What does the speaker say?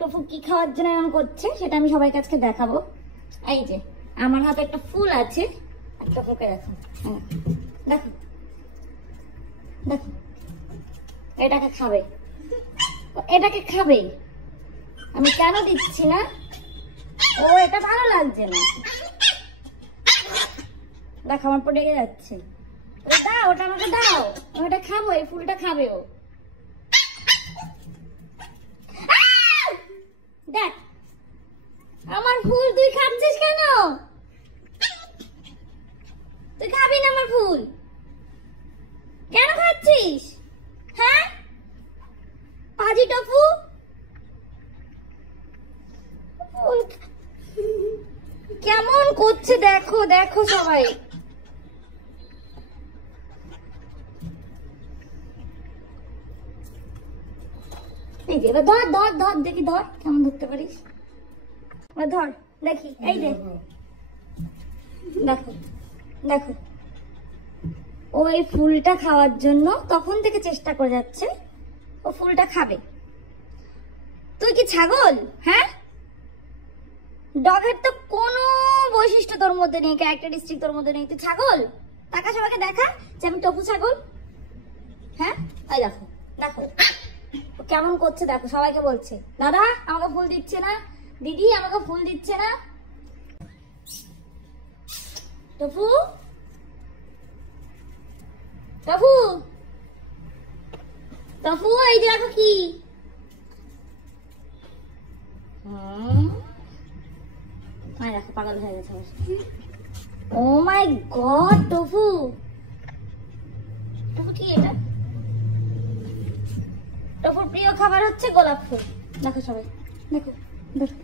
Tofu কি খাওয়ার জন্য এমন করছে সেটা আমি সবাইকে আজকে দেখাবো। এই যে আমার হাতে একটা ফুল আছে, টফুকে দেখো, দেখো দেখো, এটাকে খাবে, এটাকে খাবে। আমি কেন দিচ্ছি না, ও এটা ভালো লাগছে না, দেখো আমার পড়ে যাচ্ছে। দাও ওটা আমাকে দাও, আমি ওটা খাবো, এই ফুলটা খাবে ও। দেখ আমার ফুল তুই খাচ্ছিস কেন? তুই খাবি না আমার ফুল, কেন খাচ্ছিস? হ্যাঁ পাজি টফু, কেমন করছে দেখো, দেখো সবাই। এই যে এবার ধর ধর ধর, দেখি ধর কেমন ধরতে পারিস, ধর দেখি। এই যে দেখো দেখো, ও এই ফুলটা খাওয়ার জন্য তখন থেকে চেষ্টা করে যাচ্ছে, ও ফুলটা খাবে। তুই কি ছাগল? হ্যাঁ, ডগের তো কোনো বৈশিষ্ট্য তোর মধ্যে নেই, ক্যারেক্টারিস্টিক তোর মধ্যে নেই, তুই ছাগল। টাকা সবাইকে দেখা যে আমি টপু ছাগল। হ্যাঁ ওই দেখো দেখো কেমন করছে, দেখো সবাইকে বলছে দাদা আমাকে ফুল দিচ্ছে না, দিদি আমাকে ফুল দিচ্ছে না। টপু টপু টপু, এই দেখো কি, দেখো পাগল হয়ে গেছে। ও মাই গড টপু, টপু কি এটা? টপুর প্রিয় খাবার হচ্ছে গোলাপ ফুল। দেখো সবাই, দেখো দেখো।